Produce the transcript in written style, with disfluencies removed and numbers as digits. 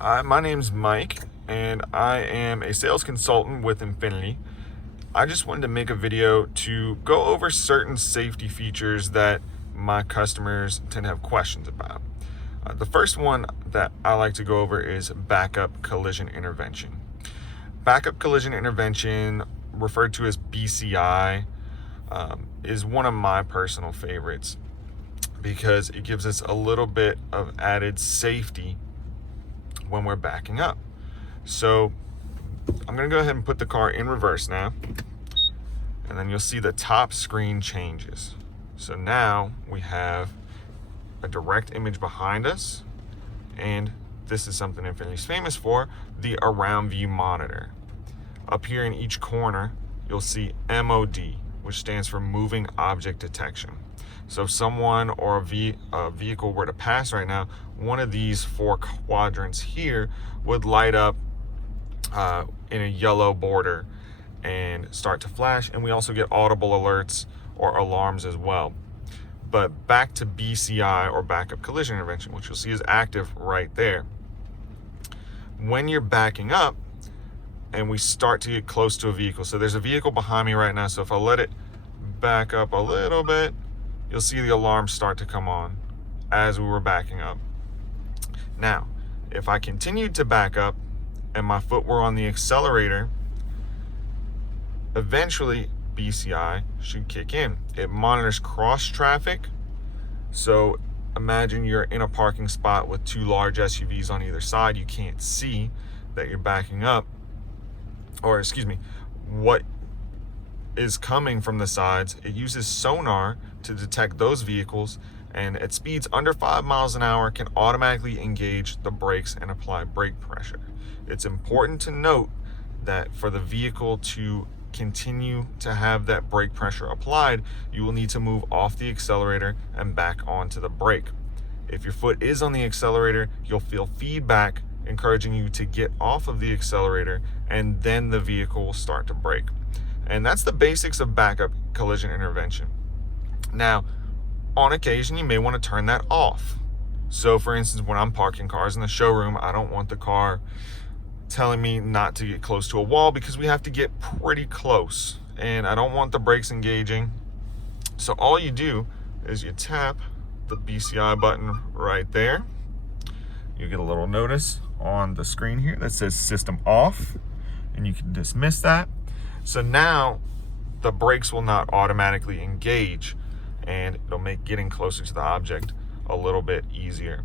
Hi, my name's Mike, and I am a sales consultant with INFINITI. I just wanted to make a video to go over certain safety features that my customers tend to have questions about. The first one that I like to go over is backup collision intervention. Backup collision intervention, referred to as BCI, is one of my personal favorites because it gives us a little bit of added safety when we're backing up. So I'm going to go ahead and put the car in reverse now, and then you'll see the top screen changes. So now we have a direct image behind us, and this is something INFINITI's famous for, the around view monitor. Up here in each corner you'll see MOD, which stands for moving object detection. So if someone or a vehicle were to pass right now, one of these four quadrants here would light up in a yellow border and start to flash. And we also get audible alerts or alarms as well. But back to BCI, or backup collision intervention, which you'll see is active right there. When you're backing up and we start to get close to a vehicle, so there's a vehicle behind me right now, so if I let it back up a little bit, you'll see the alarm start to come on as we were backing up. Now, if I continued to back up and my foot were on the accelerator, eventually BCI should kick in. It monitors cross traffic. So imagine you're in a parking spot with two large SUVs on either side. You can't see that you're backing up, or excuse me, what is coming from the sides. It uses sonar to detect those vehicles, and at speeds under 5 miles an hour can automatically engage the brakes and apply brake pressure. It's important to note that for the vehicle to continue to have that brake pressure applied, you will need to move off the accelerator and back onto the brake. If your foot is on the accelerator, you'll feel feedback encouraging you to get off of the accelerator, and then the vehicle will start to brake. And that's the basics of backup collision intervention. Now, on occasion, you may want to turn that off. So for instance, when I'm parking cars in the showroom, I don't want the car telling me not to get close to a wall, because we have to get pretty close, and I don't want the brakes engaging. So all you do is you tap the BCI button right there. You get a little notice on the screen here that says system off, and you can dismiss that. So now the brakes will not automatically engage, and it'll make getting closer to the object a little bit easier.